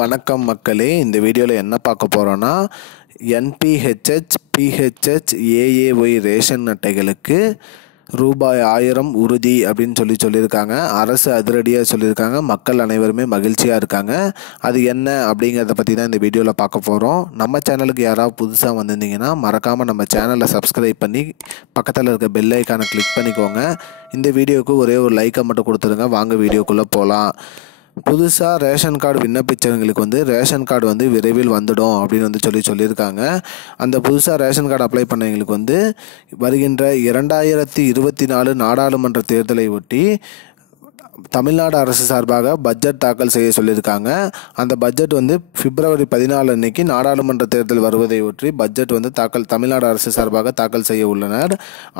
வணக்கம் மக்களே, இந்த வீடியோவில் என்ன பார்க்க போகிறோன்னா NPHH, PHH, AAY ரேஷன் அட்டைகளுக்கு ரூபாய் 1000 உறுதி அப்படின்னு சொல்லியிருக்காங்க. அரசு அதிரடியாக சொல்லியிருக்காங்க. மக்கள் அனைவருமே மகிழ்ச்சியாக இருக்காங்க. அது என்ன அப்படிங்கிறத பற்றி தான் இந்த வீடியோவில் பார்க்க போகிறோம். நம்ம சேனலுக்கு யாராவது புதுசாக வந்திருந்தீங்கன்னா மறக்காமல் நம்ம சேனலை சப்ஸ்கிரைப் பண்ணி பக்கத்தில் இருக்க பெல் ஐக்கானை கிளிக் பண்ணிக்கோங்க. இந்த வீடியோவுக்கு ஒரே ஒரு லைக்கை மட்டும் கொடுத்துருங்க. வாங்க வீடியோக்குள்ளே போகலாம். புதுசாக ரேஷன் கார்டு விண்ணப்பித்தவங்களுக்கு ரேஷன் கார்டு விரைவில் வந்துடும் அப்படின்னு சொல்லியிருக்காங்க. அந்த புதுசாக ரேஷன் கார்டு அப்ளை பண்ணவங்களுக்கு வருகின்ற 2024 நாடாளுமன்ற தேர்தலை ஒட்டி தமிழ்நாடு அரசு சார்பாக பட்ஜெட் தாக்கல் செய்ய சொல்லியிருக்காங்க. அந்த பட்ஜெட் பிப்ரவரி 14 அன்னைக்கு நாடாளுமன்ற தேர்தல் வருவதை ஒட்டி பட்ஜெட் தமிழ்நாடு அரசு சார்பாக தாக்கல் செய்ய உள்ளனர்.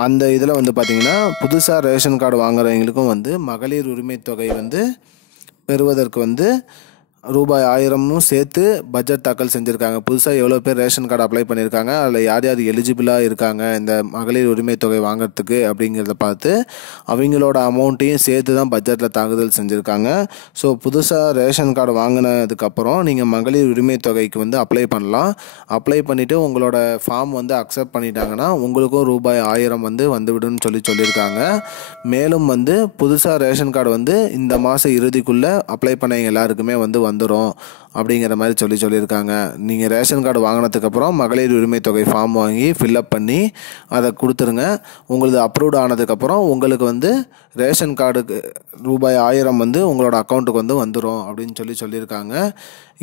அந்த இதில் பார்த்திங்கன்னா புதுசாக ரேஷன் கார்டு வாங்குறவங்களுக்கும் மகளிர் உரிமை தொகை பெறுவதற்கு ரூபாய் 1000 சேர்த்து பட்ஜெட் தாக்கல் செஞ்சுருக்காங்க. புதுசாக எவ்வளோ பேர் ரேஷன் கார்டு அப்ளை பண்ணியிருக்காங்க, அதில் யார் யார் எலிஜிபிளாக இருக்காங்க இந்த மகளிர் உரிமை தொகை வாங்கிறதுக்கு அப்படிங்கிறத பார்த்து அவங்களோட அமௌண்ட்டையும் சேர்த்து தான் பட்ஜெட்டில் தாக்குதல் செஞ்சுருக்காங்க. ஸோ புதுசாக ரேஷன் கார்டு வாங்கினதுக்கப்புறம் நீங்கள் மகளிர் உரிமை தொகைக்கு அப்ளை பண்ணலாம். அப்ளை பண்ணிவிட்டு உங்களோட ஃபார்ம் அக்செப்ட் பண்ணிட்டாங்கன்னா உங்களுக்கும் ரூபாய் 1000 வந்துவிடுன்னு சொல்லியிருக்காங்க. மேலும் புதுசாக ரேஷன் கார்டு இந்த மாதம் இறுதிக்குள்ளே அப்ளை பண்ணவங்க எல்லாருக்குமே வந்துடும் அப்படிங்கிற மாதிரி சொல்லியிருக்காங்க. நீங்கள் ரேஷன் கார்டு வாங்கினதுக்கப்புறம் மகளிர் உரிமை தொகை ஃபார்ம் வாங்கி ஃபில்அப் பண்ணி அதை கொடுத்துருங்க. உங்களுக்கு அப்ரூவ்ட் ஆனதுக்கப்புறம் உங்களுக்கு ரேஷன் கார்டுக்கு ரூபாய் 1000 உங்களோட அக்கௌண்ட்டுக்கு வந்துடும் அப்படின்னு சொல்லியிருக்காங்க.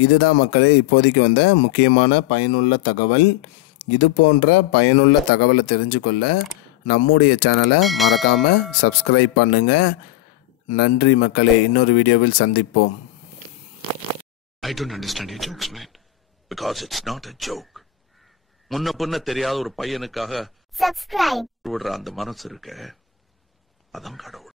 இதுதான் மக்களே இப்போதைக்கு முக்கியமான பயனுள்ள தகவல். இது போன்ற பயனுள்ள தகவலை தெரிஞ்சுக்கொள்ள நம்முடைய சேனலை மறக்காமல் சப்ஸ்கிரைப் பண்ணுங்கள். நன்றி மக்களே, இன்னொரு வீடியோவில் சந்திப்போம். I don't understand your jokes, man. Because it's not a joke. முன்ன பின்ன தெரியாத ஒரு பையனுக்காக subscribe விடுற அந்த மனசு இருக்க, அதான் கடவுள்.